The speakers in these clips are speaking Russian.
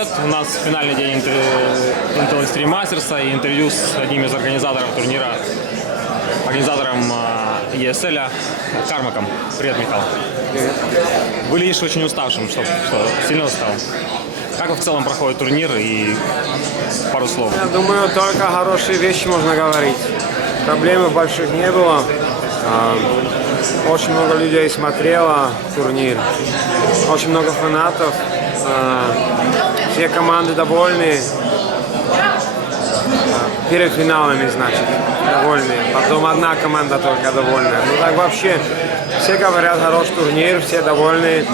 привет! У нас финальный день Intel Extreme Masters и интервью с одним из организаторов турнира, организатором ESL Кармаком. Привет, Михаил. Привет. Выглядишь очень уставшим, что сильно устал. Как в целом проходит турнир и пару слов? Я думаю, только хорошие вещи можно говорить. Проблем больших не было. Очень много людей смотрело турнир. Очень много фанатов. Все команды довольны. Перед финалами, значит, довольны. Потом одна команда только довольна. Ну так вообще, все говорят, хороший турнир, все довольны.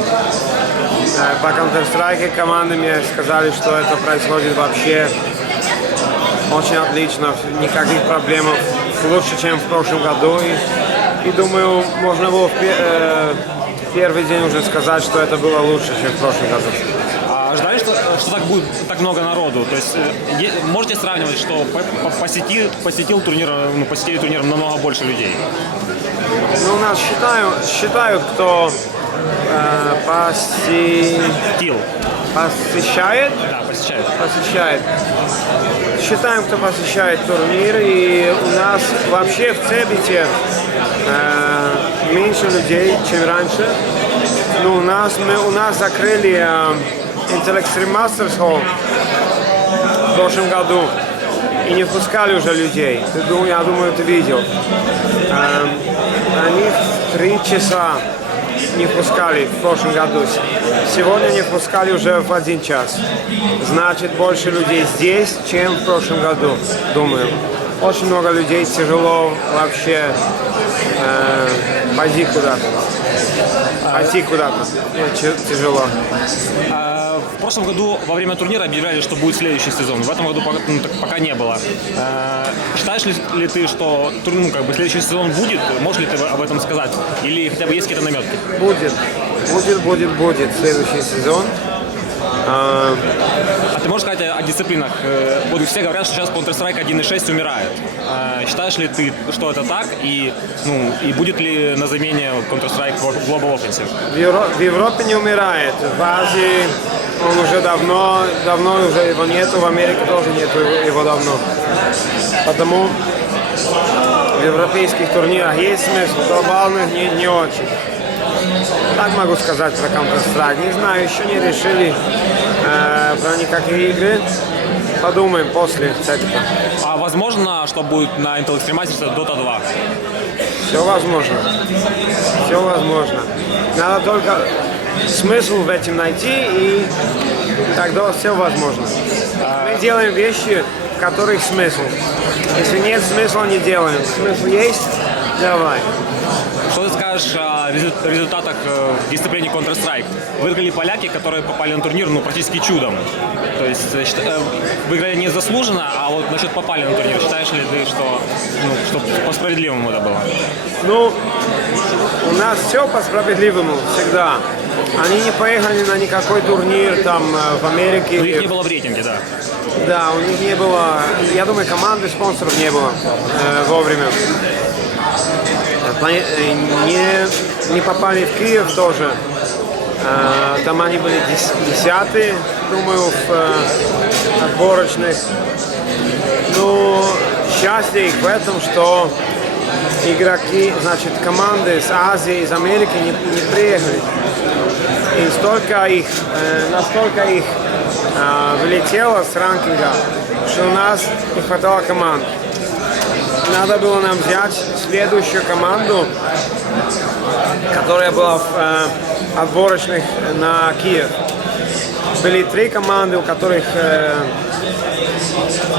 По Counter-Strike команды мне сказали, что это происходит вообще очень отлично. Никаких проблем, лучше, чем в прошлом году. И думаю, можно было в первый день уже сказать, что это было лучше, чем в прошлом году. А ожидали, что так будет так много народу? То есть можете сравнивать, что посетили турнир намного больше людей? Ну, у нас считают, кто посещает. Да, Посещает. Считаем, кто посещает турнир, и у нас вообще в Цебите меньше людей, чем раньше. Но у нас закрыли Intel Extreme Masters Hall в прошлом году и не впускали уже людей. Я думаю, ты видел. Они в 3 часа не впускали в прошлом году. Сегодня не впускали уже в 1 час. Значит, больше людей здесь, чем в прошлом году, думаю. Очень много людей, тяжело вообще пойти куда-то. Тяжело. В прошлом году во время турнира объявляли, что будет следующий сезон. В этом году пока не было. Считаешь ли ты, что следующий сезон будет? Можешь ли ты об этом сказать? Или хотя бы есть какие-то наметки? Будет следующий сезон. А ты можешь сказать о дисциплинах? Вот все говорят, что сейчас Counter-Strike 1.6 умирает. Считаешь ли ты, что это так? И будет ли на замене Counter-Strike Global Offensive? В Европе не умирает. В Азии он уже давно уже его нету. В Америке тоже нету его давно. Потому в европейских турнирах есть смысл, в глобальных не очень. Так могу сказать про Counter-Strike. Не знаю, еще не решили про никакие игры. Подумаем после этого. А возможно, что будет на Intel Extreme Masters Dota 2? Все возможно. Надо только смысл в этом найти, и тогда все возможно. Мы делаем вещи, в которых смысл. Если нет смысла, не делаем. Смысл есть? Давай. Что ты скажешь о результатах в дисциплине Counter-Strike? Выиграли поляки, которые попали на турнир практически чудом. То есть выиграли не заслуженно, а вот насчет попали на турнир. Считаешь ли ты, что по-справедливому это было? Ну, у нас все по-справедливому всегда. Они не поехали на никакой турнир там в Америке. У них не было в рейтинге, да. Да, у них не было, я думаю, команды, спонсоров не было вовремя. Не попали в Киев тоже. Там они были 10-е, думаю, в отборочных. Ну, счастье их в этом, что игроки, значит, команды с Азии, из Америки не приехали. И настолько их вылетело с ранкинга, что у нас не хватало команд. Надо было нам взять следующую команду, которая была в отборочных на Киев. Были 3 команды,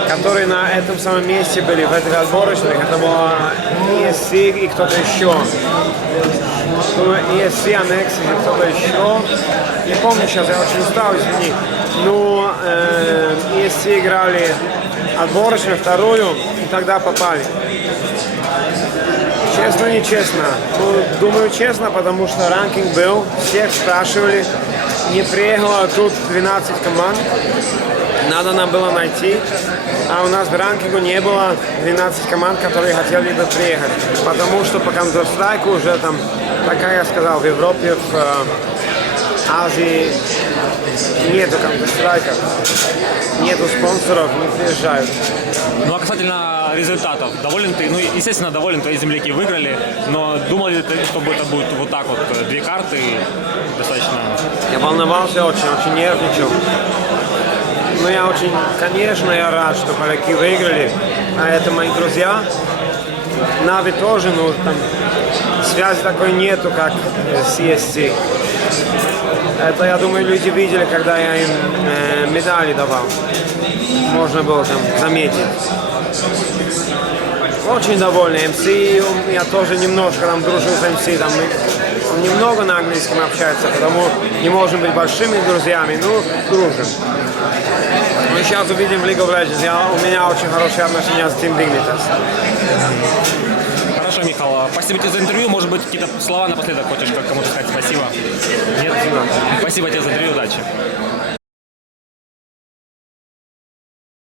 которые на этом самом месте были, в этих отборочных. Это была ESC и кто-то еще. ESC, Annex и кто-то еще. Не помню сейчас, я очень устал, извини. Но ESC играли отборочную, вторую, и тогда попали. Честно, не честно. Ну, думаю, честно, потому что ранкинг был, всех спрашивали. Не приехало тут 12 команд. Надо нам было найти. А у нас в ранкингу не было 12 команд, которые хотели бы приехать. Потому что по Counter-Strike уже там, как я сказал, в Европе, в Азии нету Counter-Strike, нету спонсоров, не приезжают. Ну а касательно результатов, доволен ты? Ну, естественно, доволен, твои земляки выиграли, но думал ли ты, что это будет вот так вот, две карты, достаточно... Я волновался очень нервничал. Но я очень, конечно, я рад, что поляки выиграли, а это мои друзья. Нави тоже, ну, там связи такой нету, как с ESC. Это, я думаю, люди видели, когда я им медали давал. Можно было там заметить. Очень довольный. МС, я тоже немножко там дружу с МС. Там, он немного на английском общается, потому не можем быть большими друзьями, но дружим. Мы сейчас увидим в League of Legends. У меня очень хорошие отношения с Team Dignitas. Хорошо, Михаил, спасибо тебе за интервью. Может быть, какие-то слова напоследок хочешь кому-то сказать спасибо? Нет? Спасибо. Спасибо тебе за интервью, удачи.